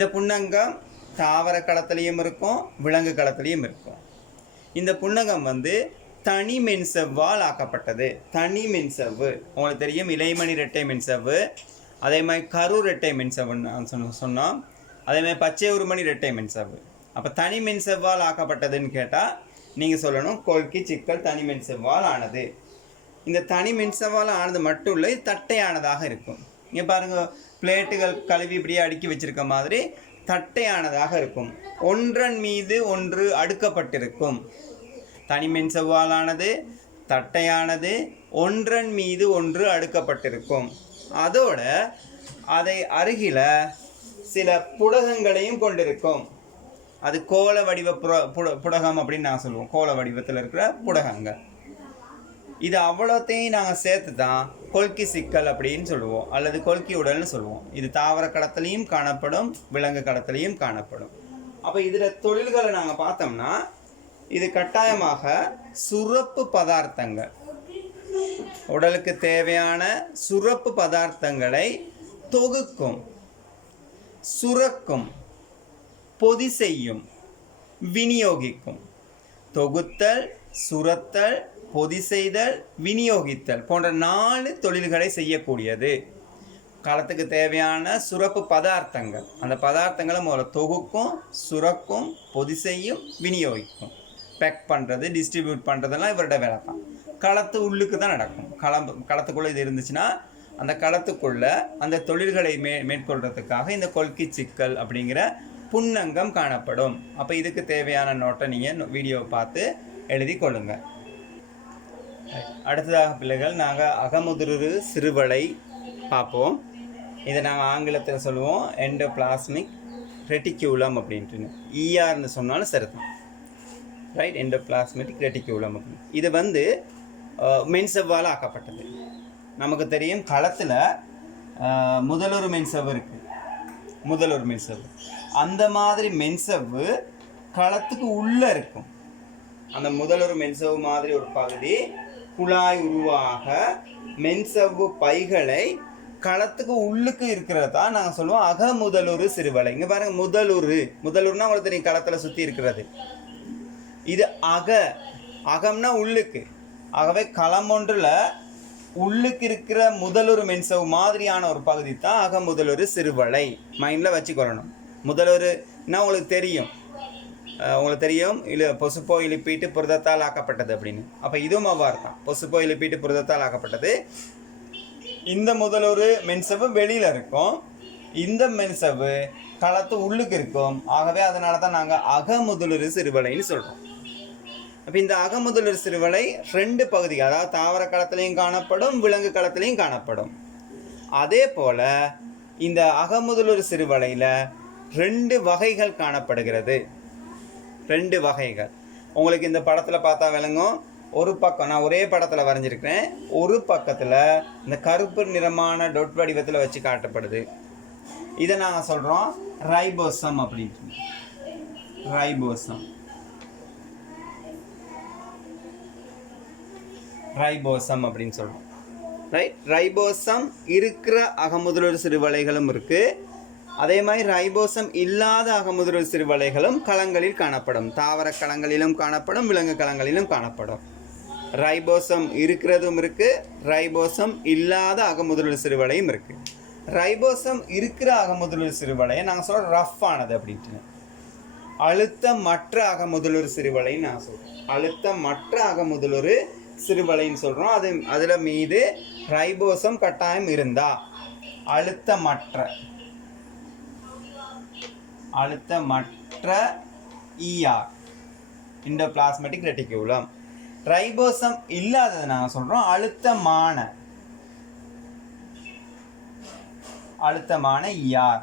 இந்த புன்னங்கம் தாவர களத்துலேயும் இருக்கும் விலங்கு களத்துலேயும் இருக்கும். இந்த புன்னகம் வந்து தனி மென்சவ்வால் ஆக்கப்பட்டது. தனி மென்சவ்வு. உங்களுக்கு தெரியும் இலைமணி ரெட்டை மென்சவ்வு. அதே மாதிரி கரூர் ரெட்டை மென்சவ்வுன்னு சொன்ன சொன்னோம். அதே மாதிரி பச்சை உருமணி ரெட்டை மென்சவ்வு. அப்போ தனி மென்செவ்வால் ஆக்கப்பட்டதுன்னு கேட்டால் நீங்கள் சொல்லணும் கொல்கி சிக்கல் தனி மென்சவ்வால் ஆனது. இந்த தனி மின்சவால் ஆனது மட்டும் இல்லை தட்டையானதாக இருக்கும். இங்கே பாருங்கள் பிளேட்டுகள் கழுவி இப்படியே அடுக்கி வச்சிருக்க மாதிரி தட்டையானதாக இருக்கும். ஒன்றன் மீது ஒன்று அடுக்கப்பட்டிருக்கும். தனிமின் செவ்வாலானது தட்டையானது ஒன்றன் மீது ஒன்று அடுக்கப்பட்டிருக்கும். அதோட அதை அருகில சில புடகங்களையும் கொண்டிருக்கும். அது கோல வடிவ புர புட- புடகம் அப்படின்னு நான் சொல்லுவோம். கோல வடிவத்தில் இருக்கிற புடகங்கள். இது அவ்வளோத்தையும் நாங்கள் சேர்த்து தான் கொல்கி சிக்கல் அப்படின்னு சொல்லுவோம். அல்லது கொல்கி உடல்னு சொல்லுவோம். இது தாவர கடத்துலையும் காணப்படும் விலங்கு கடத்துலையும் காணப்படும். அப்போ இதில் தொழில்களை நாங்கள் பார்த்தோம்னா இது கட்டாயமாக சுரப்பு பதார்த்தங்கள். உடலுக்கு தேவையான சுரப்பு பதார்த்தங்களை தொகுக்கும் சுரக்கும் பொதி செய்யும் விநியோகிக்கும். தொகுத்தல் சுரத்தல் பொதி செய்தல் விநியோகித்தல் போன்ற நாலு தொழில்களை செய்யக்கூடியது. களத்துக்கு தேவையான சுரப்பு பதார்த்தங்கள். அந்த பதார்த்தங்களை முதல்ல தொகுக்கும் சுரக்கும் பொதி செய்யும் விநியோகிக்கும். பேக் பண்ணுறது டிஸ்ட்ரிபியூட் பண்ணுறதெல்லாம் இவரோட வேலை தான். களத்து உள்ளுக்கு தான் நடக்கும். களம் களத்துக்குள்ளே இது இருந்துச்சுன்னா அந்த களத்துக்குள்ளே அந்த தொழில்களை மே மேற்கொள்கிறதுக்காக இந்த கொல்கி சிக்கல் அப்படிங்கிற புன்னங்கம் காணப்படும். அப்போ இதுக்கு தேவையான நோட்டை நீங்கள் வீடியோவை பார்த்து எழுதி கொள்ளுங்கள் அடுத்ததாக பிள்ளைகள் நாங்கள் அகமுதிரு சிறுவலை பார்ப்போம். இதை நாங்கள் ஆங்கிலத்தில் சொல்லுவோம் எண்டோபிளாஸ்மிக் ரெட்டிக்யூலம் அப்படின்ட்டு இஆர்னு சொன்னாலும் சரிதான். ரைட் எண்டோபிளாஸ்மெட்டிக் ரெட்டிக்யூலம் அப்படின்னு. இது வந்து மென்சவ்வால் ஆக்கப்பட்டது. நமக்கு தெரியும் களத்தில் முதலொரு மென்சவ்வு இருக்குது முதலொரு மென்சவ் அந்த மாதிரி மென்சவ்வு களத்துக்கு உள்ளே இருக்கும். அந்த முதலொரு மென்சவ்வு மாதிரி ஒரு பகுதி குழாய் உருவாக மென்சவ்வு பைகளை களத்துக்கு உள்ளுக்கு இருக்கிறதா நாங்கள் சொல்லுவோம். அக முதலூர் சிறுவலை. இங்கே பாருங்கள் முதலுரு முதலுருன்னா உங்களுக்கு தெரியும் களத்தில் சுற்றி இருக்கிறது. இது அக. அகம்னா உள்ளுக்கு. ஆகவே களம் ஒன்றில் உள்ளுக்கு இருக்கிற முதலொரு மென்சவ் மாதிரியான ஒரு பகுதி தான் அக முதலொரு சிறுவலை மைண்டில் வச்சுக்கொள்ளணும். முதலொருன்னா உங்களுக்கு தெரியும். உங்களுக்கு தெரியும் இல்லை பொசுப்போ இழுப்பீட்டு புரதத்தால் ஆக்கப்பட்டது அப்படின்னு. அப்போ இதுவும் அவ்வாறு தான். பொசுப்போ இழுப்பீட்டு புரதத்தால் ஆக்கப்பட்டது. இந்த முதலொரு மென்சவு வெளியில் இருக்கும். இந்த மென்சவு களத்து உள்ளுக்கு இருக்கும். ஆகவே அதனால தான் நாங்கள் அகமுதலுரு சிறுவலைன்னு சொல்கிறோம் அப்போ இந்த அகமுதலுரு சிறுவலை ரெண்டு பகுதி அதாவது தாவர களத்துலையும் காணப்படும் விலங்கு களத்துலையும் காணப்படும். அதே போல் இந்த அகமுதலுரு சிறுவலையில் ரெண்டு வகைகள் காணப்படுகிறது. ரெண்டு வகைகள். உங்களுக்கு இந்த படத்தில் பார்த்தா விளங்கும். ஒரு பக்கம் நான் ஒரே படத்தில் வரைஞ்சிருக்கிறேன். ஒரு பக்கத்தில் இந்த கருப்பு நிறமான டொட் வடிவத்தில் வச்சு காட்டப்படுது. இதை நாங்கள் சொல்கிறோம் ரைபோசம் அப்படின்ட்டு. ரைபோசம். ரைபோசம் அப்படின்னு சொல்கிறோம் ரைட் ரைபோசம் இருக்கிற அகமுதலூர் சிறுவலைகளும் இருக்குது அதே மாதிரி ரைபோசம் இல்லாத அகமுதலூர் சிறுவலைகளும் களங்களில் காணப்படும். தாவர களங்களிலும் காணப்படும் விலங்கு களங்களிலும் காணப்படும். ரைபோசம் இருக்கிறதும் இருக்குது ரைபோசம் இல்லாத அகமுதிரல் சிறுவலையும் இருக்குது ரைபோசம் இருக்கிற அகமுதலூர் சிறுவலையை நாங்கள் சொல்கிறோம் ரஃப் ஆனது அப்படின்ட்டு. அழுத்தம் மற்ற அகமுதலூர் சிறுவலைன்னு நான் சொல்கிறேன் அழுத்தம் மற்ற அகமுதலூர் சிறுவலைன்னு சொல்கிறோம் அது அதில் மீது ரைபோசம் கட்டாயம் இருந்தா அழுத்த மற்ற இஆர் இண்டோபிளாஸ்மெட்டிக் ரெட்டிகுலம் ரைபோசம் இல்லாததை நாங்கள் சொல்கிறோம் அழுத்தமான. அழுத்தமான இஆர்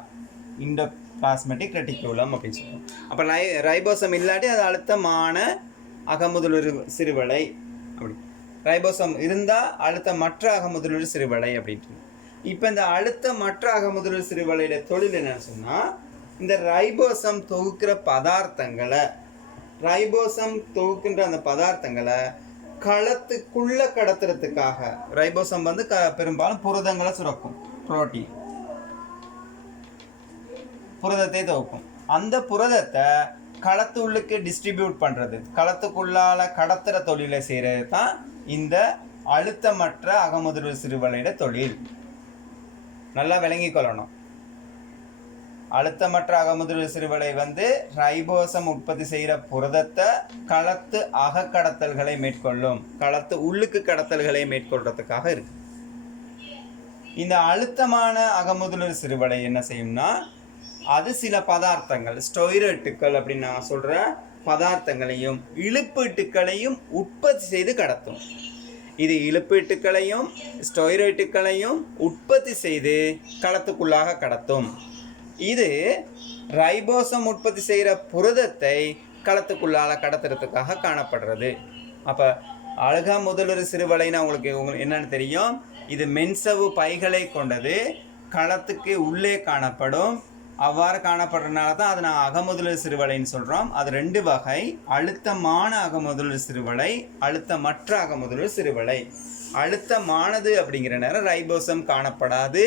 இண்டோபிளாஸ்மெட்டிக் ரெட்டிகுலம் அப்படின்னு சொல்லுவோம் அப்போ ரை ரைபோசம் இல்லாட்டி அது அழுத்தமான அகமுதலுரு சிறுவலை அப்படி. ரைபோசம் இருந்தால் அழுத்தமற்ற அகமுதலுரு சிறுவலை அப்படின்ட்டு. இப்போ இந்த அழுத்தமற்ற அகமுதலுரு சிறுவலையில தொழில் என்னன்னு சொன்னால் இந்த ரைபோசம் தொகுக்கிற பதார்த்தங்களை ரைபோசம் தொகுக்கின்ற அந்த பதார்த்தங்களை களத்துக்குள்ளே கடத்துறதுக்காக ரைபோசம் வந்து க பெரும்பாலும் புரதங்களை சுரக்கும் புரோட்டீன் புரதத்தை துவக்கும் அந்த புரதத்தை களத்து உள்ளுக்கு டிஸ்ட்ரிபியூட் பண்ணுறது களத்துக்குள்ளால கடத்துகிற தொழிலை செய்கிறது தான் இந்த அழுத்தமற்ற அகமுதிர்வு சிறுவலையிட தொழில். நல்லா விளங்கிக் கொள்ளணும் அழுத்தமற்ற அகமுதிர்வு சிறுவலை வந்து ரைபோசம் உற்பத்தி செய்கிற புரதத்தை களத்து அகக்கடத்தல்களை மேற்கொள்ளும். களத்து உள்ளுக்கு கடத்தல்களை மேற்கொள்றதுக்காக இருக்கு. இந்த அழுத்தமான அகமுதிர்வு சிறுவலை என்ன செய்யும்னா அது சில பதார்த்தங்கள் ஸ்டொய்ரட்டுக்கள் அப்படின்னு நான் சொல்கிற பதார்த்தங்களையும் இழுப்பீட்டுக்களையும் உற்பத்தி செய்து கடத்தும். இது இழுப்பீட்டுக்களையும் ஸ்டொய்ரேட்டுக்களையும் உற்பத்தி செய்து களத்துக்குள்ளாக கடத்தும். இது ரைபோசம் உற்பத்தி செய்கிற புரதத்தை களத்துக்குள்ளால் கடத்துறதுக்காக காணப்படுறது. அப்போ அழகா முதலொரு சிறுவலைன்னா உங்களுக்கு உங்களுக்கு என்னன்னு தெரியும்? இது மென்சவு பைகளை கொண்டது. களத்துக்கு உள்ளே காணப்படும். அவ்வாறு காணப்படுறதுனால தான் அதை நான் அகமுதலர் சிறுவலைன்னு சொல்கிறோம் அது ரெண்டு வகை. அழுத்தமான அகமுதலர் சிறுவலை அழுத்தமற்ற அகமுதலர் சிறுவலை. அழுத்தமானது அப்படிங்கிற நேரம் ரைபோசம் காணப்படாது.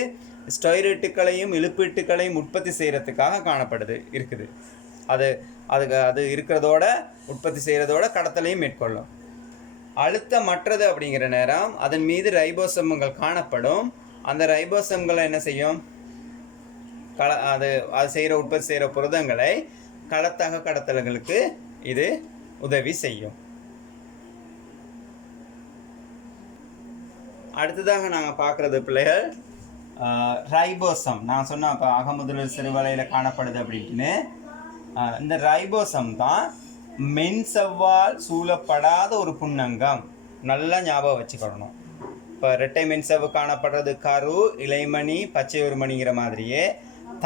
ஸ்டொய்ரேட்டுகளையும் இழுப்பீட்டுகளையும் உற்பத்தி செய்கிறதுக்காக காணப்படுது இருக்குது. அது அதுக்கு அது இருக்கிறதோட உற்பத்தி செய்கிறதோட கடத்தலையும் மேற்கொள்ளும். அழுத்தமற்றது அப்படிங்கிற நேரம் அதன் மீது ரைபோசம்கள் காணப்படும். அந்த ரைபோசம்களை என்ன செய்யும்? கள அது அது செய்கிற உற்பத்தி செய்கிற புரதங்களை களத்தக கடத்தல்களுக்கு இது உதவி செய்யும். அடுத்ததாக நாங்கள் பார்க்குறது பிள்ளைகள் ரைபோசம். நான் சொன்னேன் இப்போ அகமுதல் சிறுவலையில் காணப்படுது அப்படின்னு இந்த ரைபோசம் தான் மென் செவ்வால் சூழப்படாத ஒரு புன்னங்கம். நல்லா ஞாபகம் வச்சுக்கணும். இப்போ ரெட்டை மென்சவ்வு காணப்படுறது கரு இலைமணி பச்சை ஒரு மணிங்கிற மாதிரியே.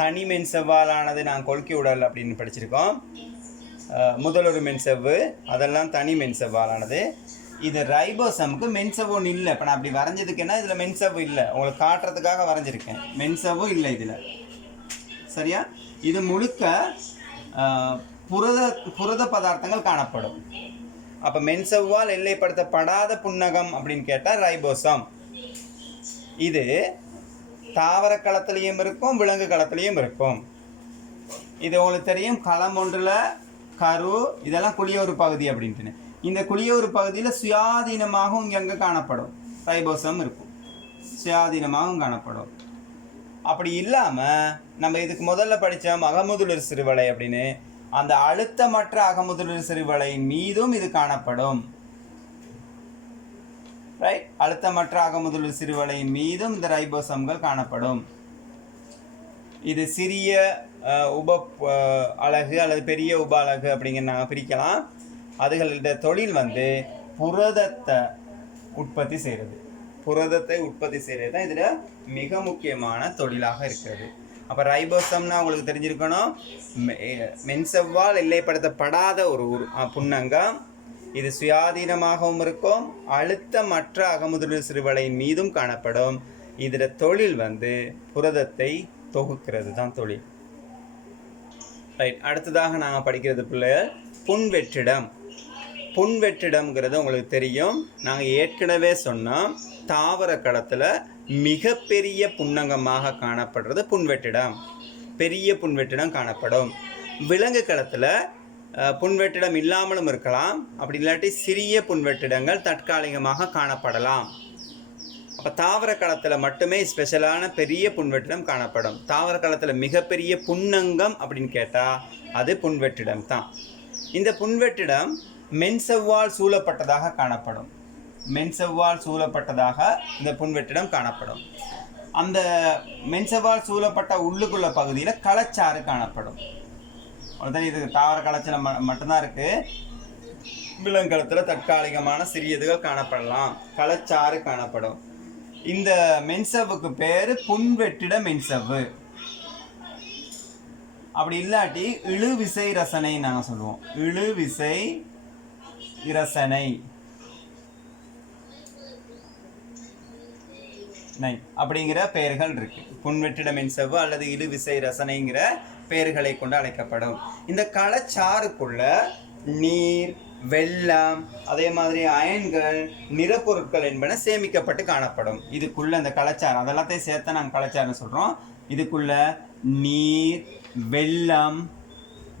தனி மென்சவ்வாலானது நான் கொல்கி உடல் அப்படின்னு படிச்சிருக்கோம். முதலொரு மென்சவ்வு அதெல்லாம் தனி மென்சவ்வாலானது இது ரைபோசமுக்கு மென்சவ்வு இல்லை. இப்போ நான் அப்படி வரைஞ்சதுக்கு என்ன? இதில் மென்சவ்வு இல்லை. உங்களுக்கு காட்டுறதுக்காக வரைஞ்சிருக்கேன். மென்சவும் இல்லை இதில். சரியா? இது முழுக்க புரத புரத பதார்த்தங்கள் காணப்படும். அப்போ மென்சவ்வால் எல்லைப்படுத்தப்படாத புன்னகம் அப்படின்னு கேட்டால் ரைபோசம். இது தாவர களத்துலேயும் இருக்கும் விலங்கு களத்துலேயும் இருக்கும். இது உங்களுக்கு தெரியும் களம் ஒன்றில் கரு இதெல்லாம் குளியோரு பகுதி அப்படின்ட்டுன்னு. இந்த குளியூர் பகுதியில் சுயாதீனமாகவும் இங்கே அங்கே காணப்படும். ரைபோசம் இருக்கும். சுயாதீனமாகவும் காணப்படும். அப்படி இல்லாமல் நம்ம இதுக்கு முதல்ல படித்தோம் அகமுதுலர் சிறுவலை அப்படின்னு. அந்த அழுத்தமற்ற அகமுதுலர் சிறுவலையின் மீதும் இது காணப்படும். ரைட் அழுத்தமற்ற அகமுதுலர் சிறுவலையின் மீதும் இந்த ரைபோசம்கள் காணப்படும். இது சிறிய உப அழகு அலகு அல்லது பெரிய உப அலகு அப்படிங்கிற நாங்கள் பிரிக்கலாம். அதுகளோட தொழில் வந்து புரதத்தை உற்பத்தி செய்கிறது. புரதத்தை உற்பத்தி செய்கிறது தான் இதில் மிக முக்கியமான தொழிலாக இருக்கிறது. அப்போ ரைபோசம்னா உங்களுக்கு தெரிஞ்சிருக்கணும். மெ- மென்சவ்வால் எல்லைப்படுத்தப்படாத ஒரு உரு- புன்னங்கம். இது சுயாதீனமாகவும் இருக்கும். அழுத்தமற்ற அகமுதுரு சிறுவலையின் மீதும் காணப்படும். இதில் தொழில் வந்து புரதத்தை தொகுக்கிறது தான் தொழில். ரைட் அடுத்ததாக நாங்கள் படிக்கிறது பிள்ளைகள் புன்வெற்றிடம் புன்வெற்றிடம்ங்கிறது உங்களுக்கு தெரியும். நாங்கள் ஏற்கனவே சொன்னோம். தாவர களத்தில் மிகப்பெரிய புன்னங்கமாக காணப்படுறது புன்வெற்றிடம் பெரிய புன்வெற்றிடம் காணப்படும். விலங்கு களத்தில் புன்வெற்றிடம் இல்லாமலும் இருக்கலாம். அப்படி இல்லாட்டி சிறிய புன்வெற்றிடங்கள் தற்காலிகமாக காணப்படலாம். அப்போ தாவர களத்தில் மட்டுமே ஸ்பெஷலான பெரிய புன்வெற்றிடம் காணப்படும். தாவர களத்தில் மிகப்பெரிய புன்னங்கம் அப்படின்னு கேட்டால் அது புன்வெற்றிடம் தான். இந்த புன்வெற்றிடம் மென்செவ்வால் சூழப்பட்டதாக காணப்படும். மென்சவ்வால் சூழப்பட்டதாக இந்த புன்வெற்றிடம் காணப்படும். அந்த மென்செவ்வால் சூழப்பட்ட உள்ளுக்குள்ள பகுதியில் களச்சாறு காணப்படும். அதுதான் இது தாவர களத்தில் மட்டும்தான் இருக்குது விலங்கலத்தில் தற்காலிகமான சிறியதுகள் காணப்படலாம். களச்சாறு காணப்படும். இந்த மென்சவ்வுக்கு பேர் புன்வெட்டிட மென்சவ்வு அப்படி இல்லாட்டி இழுவிசை ரசனை நாங்கள் சொல்லுவோம். இழுவிசை இரசனை. நை. அப்படிங்கிற பெயர்கள் இருக்கு. புன்வெற்றிட மென்சவ்வு அல்லது இழுவிசை ரசனைங்கிற பெயர்களை கொண்டு அழைக்கப்படும். இந்த களச்சாறுக்குள்ள நீர் வெள்ளம் அதே மாதிரி அயன்கள் நிறப்பொருட்கள் என்பன சேமிக்கப்பட்டு காணப்படும். இதுக்குள்ள இந்த கலாச்சாரம் அதெல்லாத்தையும் சேர்த்து நாங்கள் கலாச்சாரம் சொல்கிறோம் இதுக்குள்ள நீர் வெல்லம்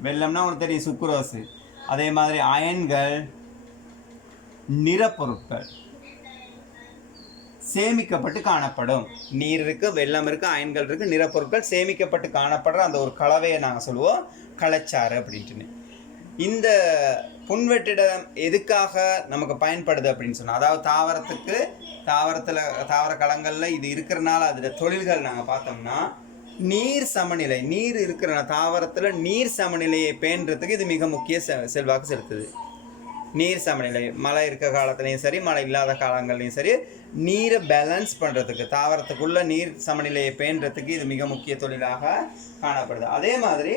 வெள்ளம்னா ஒரு தெரியும் சுக்குரோஸு. அதே மாதிரி அயன்கள் நிறப்பொருட்கள். சேமிக்கப்பட்டு காணப்படும். நீர் இருக்கு வெள்ளம் இருக்குது அயன்கள் இருக்குது நிறப்பொருட்கள் சேமிக்கப்பட்டு காணப்படுற அந்த ஒரு கலவையை நாங்கள் சொல்லுவோம். களைச்சாறு அப்படின்ட்டுன்னு. இந்த புன்வெட்டிடம் எதுக்காக நமக்கு பயன்படுது அப்படின்னு சொன்னால் அதாவது தாவரத்துக்கு தாவரத்தில் தாவர களங்களில் இது இருக்கிறனால அதில் தொழில்கள் நாங்கள் பார்த்தோம்னா நீர் சமநிலை நீர் இருக்கிற தாவரத்தில் நீர் சமநிலையை பேணுறதுக்கு இது மிக முக்கிய செ செல்வாக்கு செலுத்துது. நீர் சமநிலை மழை இருக்க காலத்துலேயும் சரி மழை இல்லாத காலங்கள்லையும் சரி நீரை பேலன்ஸ் பண்ணுறதுக்கு தாவரத்துக்குள்ள நீர் சமநிலையை பேணுறதுக்கு இது மிக முக்கிய தொழிலாக காணப்படுது. அதே மாதிரி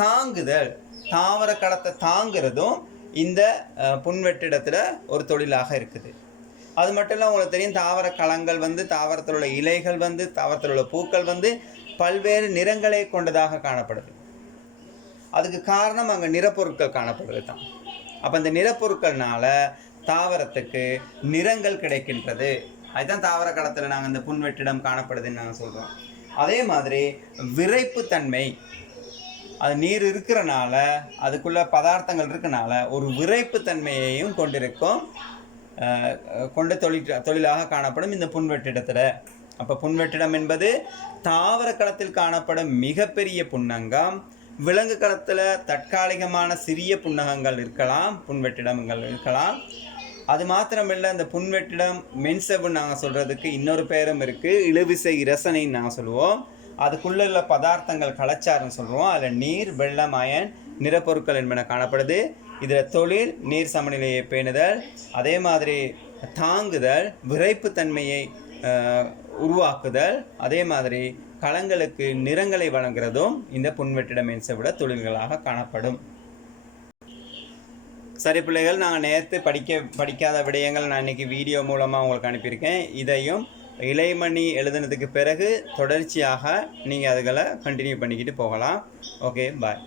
தாங்குதல் தாவர களத்தை தாங்குறதும் இந்த புன்வெட்டிடத்தில் ஒரு தொழிலாக இருக்குது. அது மட்டும் இல்லை உங்களுக்கு தெரியும் தாவர களங்கள் வந்து தாவரத்தில் உள்ள இலைகள் வந்து தாவரத்தில் உள்ள பூக்கள் வந்து பல்வேறு நிறங்களை கொண்டதாக காணப்படுது. அதுக்கு காரணம் அங்கே நிறப்பொருட்கள் காணப்படுறது தான் அப்போ இந்த நிறப்பொருட்கள்னால தாவரத்துக்கு நிறங்கள் கிடைக்கின்றது. அதுதான் தாவர களத்தில் நாங்கள் இந்த புன்வெற்றிடம் காணப்படுதுன்னு நாங்கள் சொல்கிறோம் அதே மாதிரி விரைப்புத்தன்மை அது நீர் இருக்கிறனால அதுக்குள்ள பதார்த்தங்கள் இருக்கனால ஒரு விரைப்புத்தன்மையையும் கொண்டிருக்கும். கொண்ட தொழில் தொழிலாக காணப்படும் இந்த புன்வெட்டிடத்தில் அப்போ புன்வெட்டிடம் என்பது தாவர களத்தில் காணப்படும் மிகப்பெரிய புன்னங்கம். விலங்கு களத்தில் தற்காலிகமான சிறிய புன்னகங்கள் இருக்கலாம் புன்வெட்டிடங்கள் இருக்கலாம். அது மாத்திரமில்லை இந்த புன்வெட்டிடம் மென்செவுன்னு நாங்கள் சொல்கிறதுக்கு இன்னொரு பேரும் இருக்குது இழுவிசை இரசனைன்னு நாங்கள் சொல்லுவோம். அதுக்குள்ள உள்ள பதார்த்தங்கள் கலாச்சாரம் சொல்லுவோம் அதில் நீர் வெள்ளம் அயன் நிறப்பொருட்கள் என்பன காணப்படுது. இதில் தொழில் நீர் சமநிலையை பேணுதல் அதே மாதிரி தாங்குதல் விரைப்பு தன்மையை உருவாக்குதல் அதே மாதிரி களங்களுக்கு நிறங்களை வழங்குறதும் இந்த புன்வெற்றிட மென்சவிட தொழில்களாக காணப்படும். சரி பிள்ளைகள் நாங்கள் நேற்று படிக்க படிக்காத விடயங்கள் நான் இன்னைக்கு வீடியோ மூலமாக உங்களுக்கு அனுப்பியிருக்கேன். இதையும் இளைமணி எழுதுனதுக்கு பிறகு தொடர்ச்சியாக நீங்கள் அதுகளை கண்டினியூ பண்ணிக்கிட்டு போகலாம். Okay bye